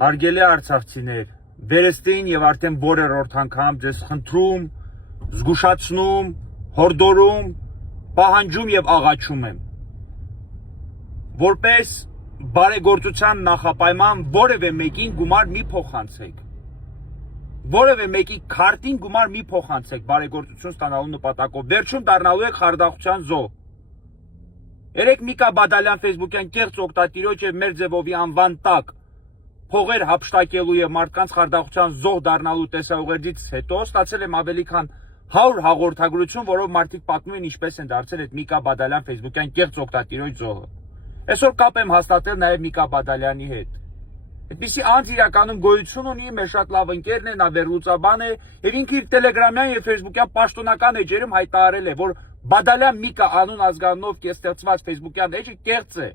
Հարգելի արցախցիներ, վերստին եւ արդեն որերորդ անգամ ձեզ խնդրում, զգուշացնում, հորդորում, պահանջում եւ աղաչում եմ, որպես բարեգործության նախապայման որևէ մեկին գումար մի փոխանցեք, որևէ մեկի քարտին գումար մի փոխանցեք բարեգործություն ստանալու նպատակով, վերջում դառնալու եք խարդախության զոհ։ Երեք Միկա Բադալյան ֆեյսբուքյան կեղծ օգտատիրոջ եւ Մերձևովի անվան տակ փողեր հափշտակելու եւ մարդկանց խարդախության զոհ դառնալու տեսաուղերձից հետո ստացել եմ ավելի քան 100 հաղորդագրություն, որով մարդիկ պատմում են ինչպես են դարձել այդ Միկա Բադալյան ֆեյսբուքյան կեղծ օգտատիրոջ զոհը։ Այսօր կապ եմ հաստատել նաեւ Միկա Բադալյանի հետ։ Այդպիսի անձ իրականում գոյություն ունի, մեր շատ լավ ընկերն է, նա վերլուծաբան է եւ ինքը իր տելեգրամյան եւ ֆեյսբուքյան պաշտոնական էջերում հայտարարել է, որ Բադալյան Միկա անուն ազգանունով կստեղծված ֆեյսբուքյան էջը կեղծ է։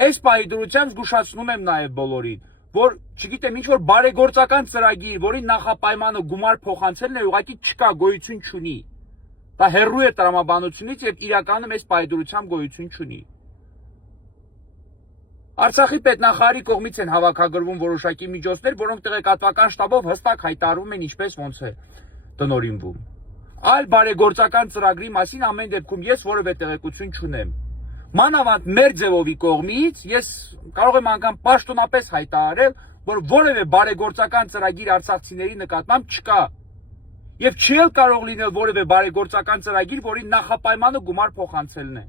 Այս պահի դրությամբ զգուշացնում եմ նաեւ բոլորին, որ չգիտեմ ինչ որ բարեգործական ծրագիր, որի նախապայմանը գումար փոխանցելն է, ուղղակի չկա, գոյություն չունի։ Դա հեռու է տրամաբանությունից եւ իրականում այս պահի դրությամբ գոյություն չունի։ Արցախի պետնախարարի կողմից են հավաքագրվում որոշակի միջոցներ, որոնք տեղեկատվական շտաբով հստակ հայտարարում են ինչպես ոնց է տնօրինվում։ Այլ բարեգործական ծրագրի մասին ամեն դեպքում ես որևէ տեղեկություն չունեմ։ Մանավանդ Մերձևովի կողմից ես կարող եմ անգամ պաշտոնապես հայտարարել, որ որևէ բարեգործական ծրագիր արցախցիների նկատմամբ չկա։ Եվ չի էլ կարող լինել որևէ բարեգործական ծրագիր, որի նախապայմանը գումար փոխանցելն է։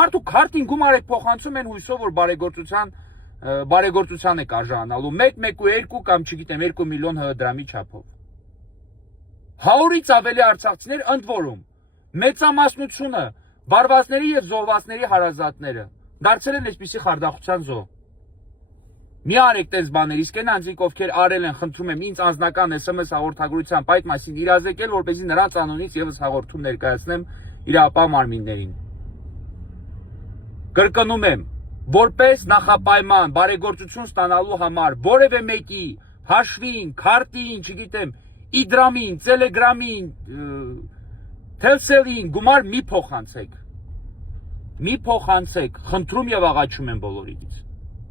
Մարդու քարտին գումար եք փոխանցում են հույսով, որ բարեգործության եք արժանանալու 1, 1.2 կամ չգիտեմ 2 միլիոն դրամի չափով։ 100-ից ավելի արցախցիներ ընդ որում մեծամասնությունը վարվածների եւ զոհվածների հարազատները դարձել են այսպիսի խարդախության զոհ։ Մի արեք տես բաներ, իսկ այն անձիկ ովքեր արել են, խնդրում եմ ինձ անձնական SMS հաղորդագրությամբ այդ մասին իրազեկել, որպեսզի նրանց անունից եւս հաղորդում ներկայացնեմ իրապահ մարմիններին։ Կրկնում եմ, որպես նախապայման բարեգործություն ստանալու համար որևէ մեկի հաշվին, քարտին, չգիտեմ, իդրամին, տելեգրամին, թելսելին գումար մի փոխանցեք, խնդրում եւ աղաչում եմ բոլորիցից։